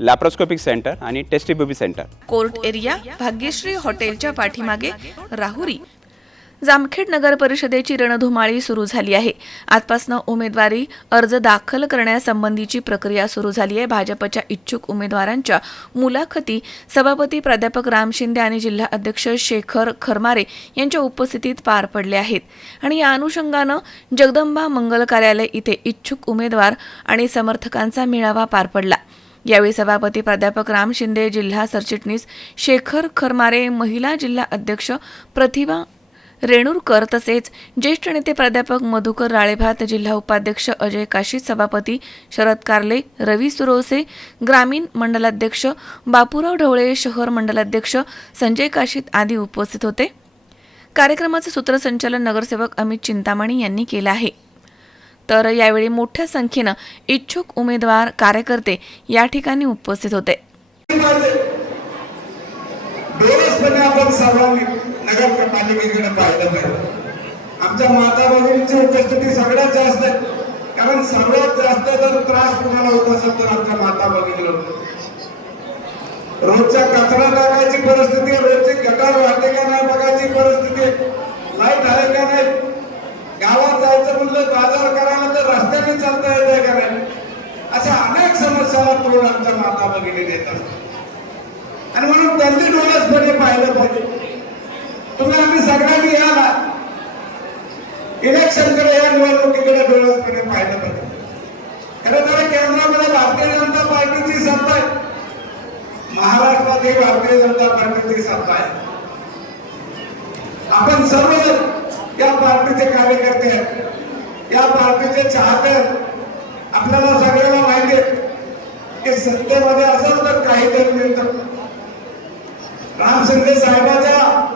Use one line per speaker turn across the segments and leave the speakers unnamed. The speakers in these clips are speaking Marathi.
लॅप्रोस्कोपिक सेंटर आणि test tube baby centre
court area Bhagyashree हॉटेलच्या पाठीमागे राहुरी. जामखेड नगर परिषदेची रणधुमाळी सुरू झाली आहे. आजपासनं उमेदवारी अर्ज दाखल करण्यासंबंधीची प्रक्रिया सुरू झाली आहे. भाजपच्या इच्छुक उमेदवारांच्या मुलाखती सभापती प्राध्यापक राम शिंदे आणि जिल्हा अध्यक्ष शेखर खरमारे यांच्या उपस्थितीत पार पडल्या आहेत. आणि या अनुषंगानं जगदंबा मंगल कार्यालय इथे इच्छुक उमेदवार आणि समर्थकांचा मेळावा पार पडला. यावेळी सभापती प्राध्यापक राम शिंदे जिल्हा सरचिटणीस शेखर खरमारे महिला जिल्हा अध्यक्ष प्रतिभा रेणूरकर तसेच ज्येष्ठ नेते प्राध्यापक मधुकर राळेभात जिल्हा उपाध्यक्ष अजय काशीद सभापती शरद कारले रवी सुरोसे ग्रामीण मंडलाध्यक्ष बापूराव ढवळे शहर मंडलाध्यक्ष संजय काशीद आदी उपस्थित होते. कार्यक्रमाचे सूत्रसंचालन नगरसेवक अमित चिंतामणी यांनी केलं आहे. तर यावेळी मोठ्या संख्येनं इच्छुक उमेदवार कार्यकर्ते या ठिकाणी उपस्थित होते.
आपण सर्वांनी नगरपालिकेकडे पाहिलं पाहिजे. आमच्या माता भगिनीची उपस्थिती सगळ्यात जास्त आहे. कारण सर्वात जास्त जर त्रास कुणाला होत असेल तर आमच्या माता भगिनीला होतो रोजचा कचरा टाकायची परिस्थिती रोजची गटार वाहते का नाही बघायची परिस्थिती लाइट आहे का नाही? गावात जायचं म्हणलं बाजार करायला तर रस्त्याने चालता येत आहे अशा अनेक समस्याला तोंड आमच्या माता भगिनी देत असतात. आणि म्हणून त्यांनी डोळ्यासपणे पाहिलं पाहिजे. तुम्ही आम्ही सगळ्यांनी याला इलेक्शनकडे या निवडणुकीकडे डोळ्यासपणे पाहिलं पाहिजे. खरं तर केंद्रामध्ये भारतीय जनता पार्टीची सत्ता आहे. महाराष्ट्रातही भारतीय जनता पार्टीची सत्ता आहे. आपण सर्वजण या पार्टीचे कार्यकर्ते आहेत या पार्टीचे चाहते आपल्याला सगळ्यांना माहिती आहेत की सत्तेमध्ये असेल तर काहीतरी मिळतं. राम शिंदे साहेबांच्या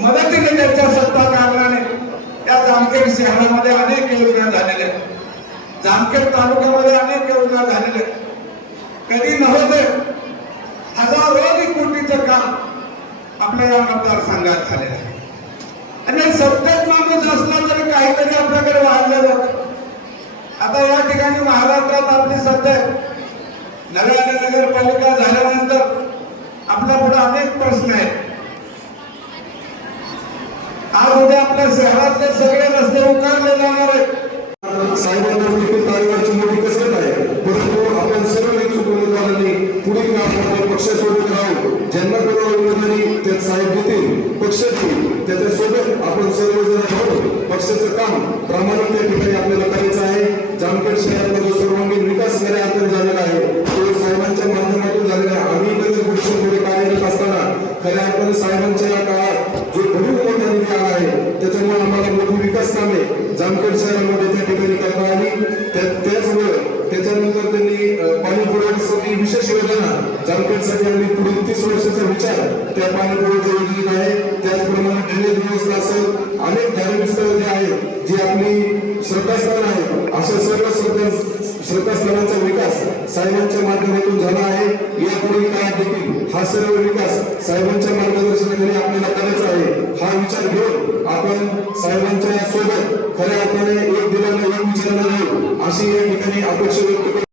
मदतीने त्यांच्या सत्ता कारणाने त्या जामखेड शहरामध्ये अनेक योजना झालेल्या आहेत. जामखेड तालुक्यामध्ये अनेक योजना झालेल्या आहेत. कधी नव्हते हजारो कोटीचं काम आपल्या या मतदारसंघात झालेलं आहे. आणि सत्तेत माणूस असला तरी काहीतरी आपल्याकडे वाढलं जात आता या ठिकाणी महाराष्ट्रात आपली सत्ता आहे. नव्याने नगरपालिका झाल्यानंतर आपल्या पुढे अनेक प्रश्न आहेत. आज उद्या आपल्या शहरातले सगळे रस्ते उकारले जाणार आहेत
साहेबांना देखील तालुक्याची मोठी कसरत आहे परंतु आपण सर्व इच्छुक उमेदवारांनी पुढील काळामध्ये पक्षासोबत राहून ज्यांना कोणाला उमेदवारी त्यात साहेब देतील पक्ष देतील त्याच्यासोबत आपण सर्वजण राहून पक्षाचं काम प्रामाणिक त्या ठिकाणी आपल्याला करायचं शहरामध्ये जो सर्वांगीण विकास खऱ्या अर्थाने झालेला आहे. तो साहेबांच्या माध्यमातून झालेला आहे. आम्ही नगर गोष्टींमध्ये कार्यरत असताना खऱ्या अर्थाने साहेबांच्या या काळात जो भरीव उमेदवारी आला आहे त्याच्यामुळे आम्हाला मोठी विकास कामे जामखेड शहरामध्ये त्या ठिकाणी करता आली. त्या- त्याचमुळे त्याच्यानंतर त्यांनी अं, पाणी पुरवठ्यासाठी विशेष योजना जामखेडसाठी आम्ही पुढील तीस वर्षाचा विचार त्या पाणी पुरवठा योजनेत आहे. त्याचप्रमाणे ड्रेनेज व्यवस्था असेल अनेक धार्मिक स्थळं जे आहेत जी आपली श्रद्धास्थान आहे अशा सर्व श्रद्धा श्रद्धास्थानाचा विकास साहेबांच्या माध्यमातून झाला आहे. या पुढील काळात देखील हा सर्व विकास साहेबांच्या मार्गदर्शनाखाली आपल्याला करायचा आहे. हा विचार घेऊन
आपण सर्वांच्या सोबत खऱ्या अर्थाने एक दिलाने एक विचारायला जाऊ अशी या ठिकाणी अपेक्षा व्यक्त करतो.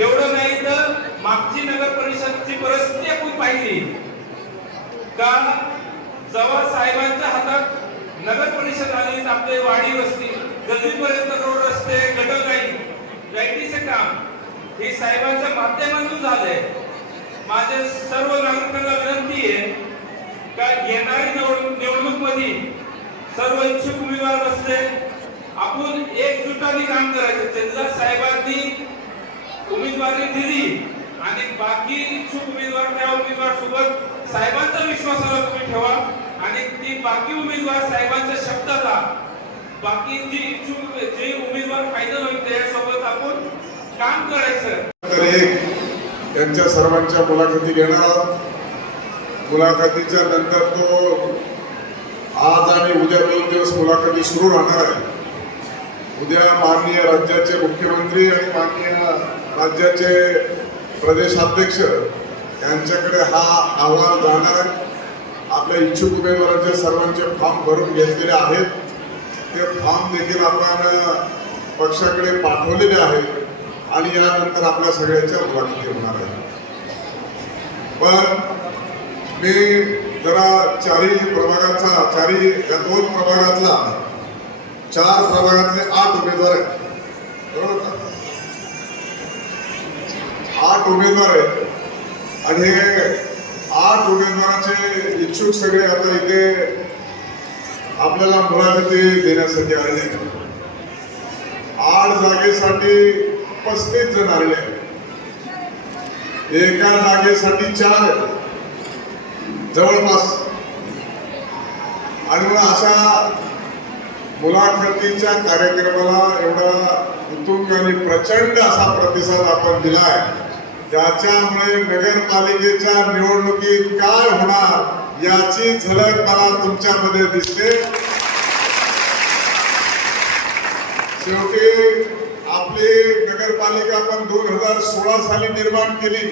एवढं नाही तर मागची नगर परिषदची परिस्थिती आपण पाहिली. का जवळ साहेबांच्या हातात नगर परिषद आली आपले वाडी वस्ती गल्लीपर्यंत रोड रस्ते गटर गटरगाई लाईटीचे काम हे साहेबांच्या माध्यमातून झालंय. माझे सर्व नागरिकांना विनंती आहे का येणारी निवड निवडणूकमध्ये सर्व इच्छुक उमेदवार बसले. आपण एकजुटाने काम करायचं. त्यांना साहेबांनी उमेदवारी दिली आणि बाकी इच्छुक उमेदवार त्या उमेदवार सोबत साहेबांचा विश्वासाला तुम्ही ठेवा. आणि ती बाकी उमेदवार साहेबांच्या शब्दाला बाकी जी इच्छुक जे उमेदवार फायनल होईल त्याच्यासोबत आपण काम करायचं.
त्यांच्या यांच्या सर्वांच्या मुलाखती घेणार मुलाखतीच्या नंतर तो आज आणि उद्या दोन दिवस मुलाखती सुरू राहणार आहे. उद्या माननीय राज्याचे मुख्यमंत्री आणि माननीय राज्याचे प्रदेशाध्यक्ष यांच्याकडे हा अहवाल जाणार आहे. आपल्या इच्छुक उमेदवारांचे सर्वांचे फॉर्म भरून घेतलेले आहेत. ते फॉर्म देखील आपण पक्षाकडे पाठवलेले आहेत आणि यानंतर आपल्या सगळ्यांच्या मुलाखती होणार आहे पण मी जरा चारही प्रभागाचा चारही या दोन प्रभागातला चार प्रभागातले आठ उमेदवार आहेत. बरोबर का? आठ उमेदवार आहेत. आणि हे आठ उमेदवाराचे इच्छुक सगळे आता इथे आपल्याला मुलाखती देण्यासाठी आलेले आहेत. आठ जागेसाठी पस्तीस जण आले आहेत. एका जागेसाठी चार आहेत. जवळपास. आणि मग अशा मुलाखतीच्या कार्यक्रमाला एवढा उत्तुंग आणि प्रचंड असा प्रतिसाद आपण दिलाय ज्याच्यामुळे नगरपालिकेच्या निवडणुकीत काय होणार याची झलक मला तुमच्यामध्ये दिसते. शेवटी आपली नगरपालिका आपण दोन हजार सोळा साली निर्माण केली.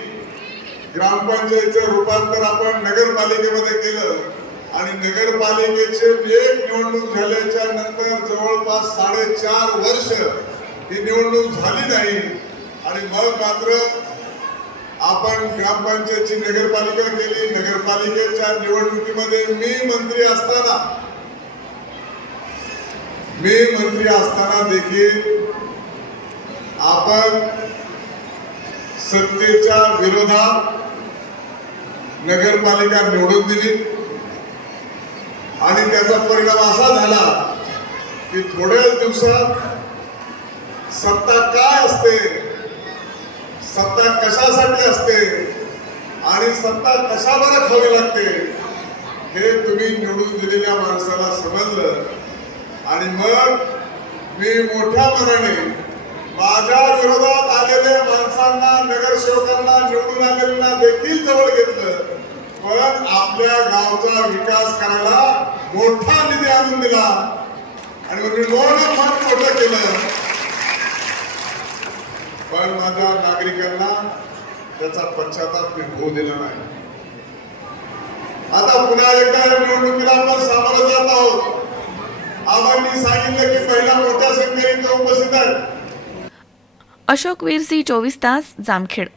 ग्रामपंचायतीचं रूपांतर आपण नगरपालिकेमध्ये केलं. आणि नगरपालिकेचे एक निवडणूक झाल्याच्यानंतर जवळपास साडेचार वर्ष ही निवडणूक झाली नाही. आणि मग मात्र आपण ग्रामपंचायतची नगरपालिका केली. नगरपालिकेच्या निवडणुकीमध्ये मी मंत्री असताना मी मंत्री असताना देखील आपण सत्तेच्या विरोधात नगरपालिका निवडून दिली. आणि त्याचा परिणाम असा झाला की थोड्याच दिवसात सत्ता काय असते? सत्ता कशासाठी असते? आणि सत्ता कशा बरं खावी लागते? हे तुम्ही निवडून दिलेल्या माणसाला समजलं. आणि मग मी मोठ्या मनाने माझ्या विरोधात आलेल्या माणसांना नगरसेवकांना निवडून आलेल्यांना देखील जवळ घेतलं. पण आपल्या गावचा विकास करायला मोठा निधी आणून दिला. आणि मग निर्मोहन फार मोठं केलं. पण माझ्या नागरिकांना त्याचा पश्चाताप मी होऊ दिला नाही. आता पुन्हा एकदा निवडणुकीला आपण सामोरं जात आहोत. आबांनी सांगितलं की पहिला मोठ्या संख्येने उपस्थित आहेत.
अशोक वीरसी चोवीस तास जामखेड.